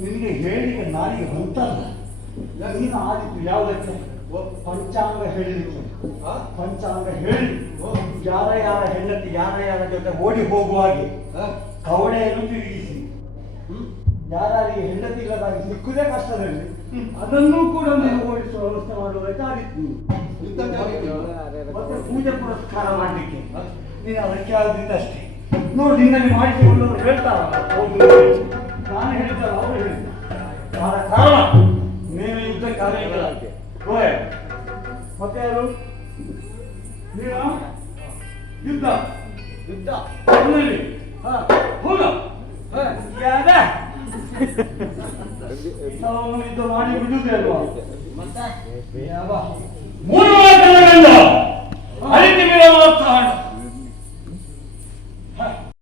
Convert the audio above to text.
ನಿನಗೆ ಹೇಳಿಕೆ ನಾಲಿಗೆ ಹೊಂತಲ್ಲ. ನೀನು ಆದಿತ್ತು ಯಾವುದಕ್ಕೆ ಪಂಚಾಂಗ ಹೇಳಿತ್ತು. ಪಂಚಾಂಗ ಹೇಳಿ ಯಾರ ಯಾರ ಹೆಂಡತಿ ಯಾರ ಜೊತೆ ಓಡಿ ಹೋಗುವ ಹಾಗೆ ಕವಡೆಯನ್ನು ತಿರುಗಿಸಿ ಯಾರಿಗೆ ಹೆಂಡತಿ ಇಲ್ಲದಾಗಿ ಸಿಕ್ಕುದೇ ಕಷ್ಟದಲ್ಲಿ ಅದನ್ನೂ ಕೂಡ ನೀನು ಓಡಿಸುವ ವ್ಯವಸ್ಥೆ ಮಾಡುವುದಕ್ಕೆ ಆದಿತ್ತು. ಮತ್ತೆ ಪೂಜೆ ಪುರಸ್ಕಾರ ಮಾಡಲಿಕ್ಕೆ ನೀನು ಅದಕ್ಕೆ ಆದ್ರಿಂದ ಅಷ್ಟೇ. ನೋಡಿ ನಿನ್ನಲ್ಲಿ ಮಾಡಿಸಿಕೊಂಡವರು ಹೇಳ್ತಾರಲ್ಲ, ನಾನು ಹೇಳ್ತಾರೆ ಅವರು ಹೇಳ್ತಾರೆ ಆದ ಕಾರಣ ನೀನು ಯುದ್ಧ ಕಾರ್ಯಗಳಾಗಿ ಮತ್ತೆ ಯಾರು ನೀನು ಯುದ್ಧ ಯುದ್ಧ ಹೋಗ ಯುದ್ಧ ಮಾಡಿ ಬಿಡುವುದೇ ಅಲ್ವಾ. ಮತ್ತೆ 3 ವರ್ಷಗಳಿಂದ